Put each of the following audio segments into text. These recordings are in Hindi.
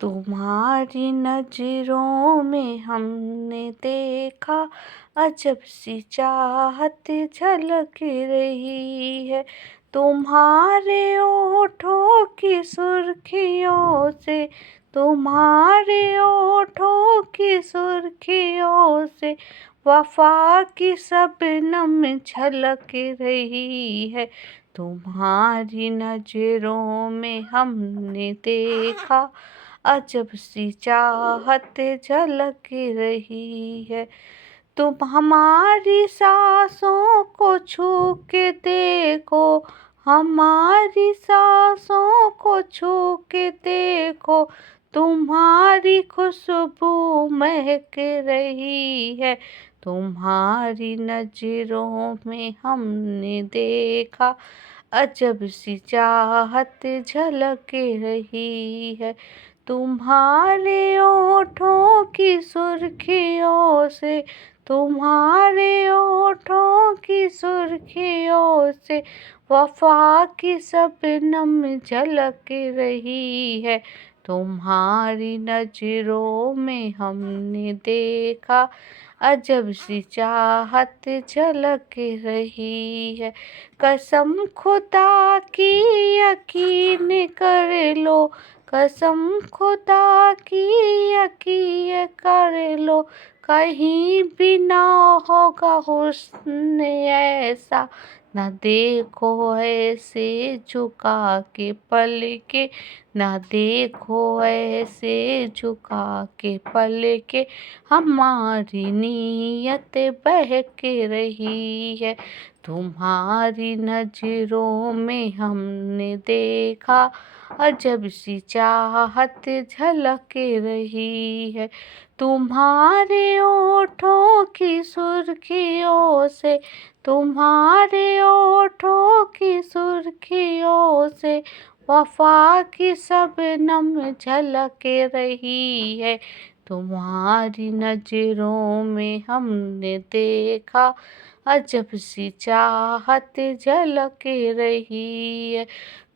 तुम्हारी नजरों में हमने देखा अजब सी चाहत झलक रही है। तुम्हारे ओठों की सुर्खियों से, तुम्हारे ओठों की सुर्खियों से वफा की शबनम झलक रही है। तुम्हारी नजरों में हमने देखा अजब सी चाहत झलक रही है। तुम हमारी सांसों को छू के देखो, हमारी सांसों को छू के देखो, तुम्हारी खुशबू महक रही है। तुम्हारी नजरों में हमने देखा अजब सी चाहत झलक रही है। तुम्हारे ओठों की सुर्खियों से, तुम्हारे ओठों की सुर्खियों से वफा की शबनम झलक रही है। तुम्हारी नजरों में हमने देखा अजब सी चाहत झलक रही है। कसम खुदा की यकीन कर लो, कसम खुदा की यकीन कर लो, कहीं भी ना होगा हुस्न ऐसा। न देखो ऐसे झुका के पलके, न देखो ऐसे झुका के पलके, हमारी नीयत बहक रही है। तुम्हारी नजरों में हमने देखा अजब सी चाहत झलक रही है। तुम्हारे ओठों की सुर्खियों से, तुम्हारे ओठों की सुर्खियों से वफा की शबनम झलक रही है। तुम्हारी नजरों में हमने देखा अजब सी चाहत झलक रही है।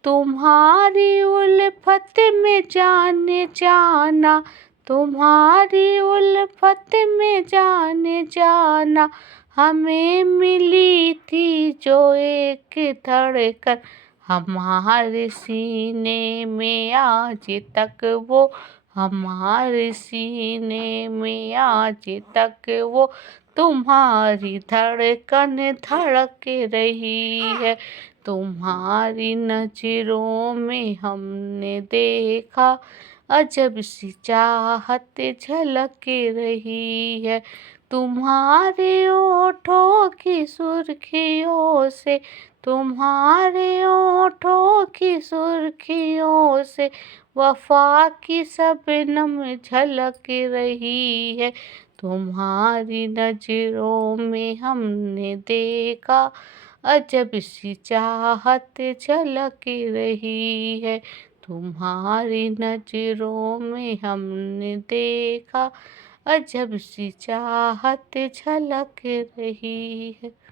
तुम्हारी उल्फत में जाने जाना, तुम्हारी उल्फत में जाने जाना, हमें मिली थी जो एक धड़कन, हमारे सीने में आज तक वो, हमारे सीने में आज तक वो तुम्हारी धड़कन धड़क रही है। तुम्हारी नजरों में हमने देखा अजब सी चाहत झलक रही है। तुम्हारे ओठों की सुर्खियों से, तुम्हारे ओठों की सुर्खियों से वफा की शबनम झलक रही है। तुम्हारी नजरों में हमने देखा अजब सी चाहत झलक रही है। तुम्हारी नजरों में हमने देखा अजब सी चाहत झलक रही है।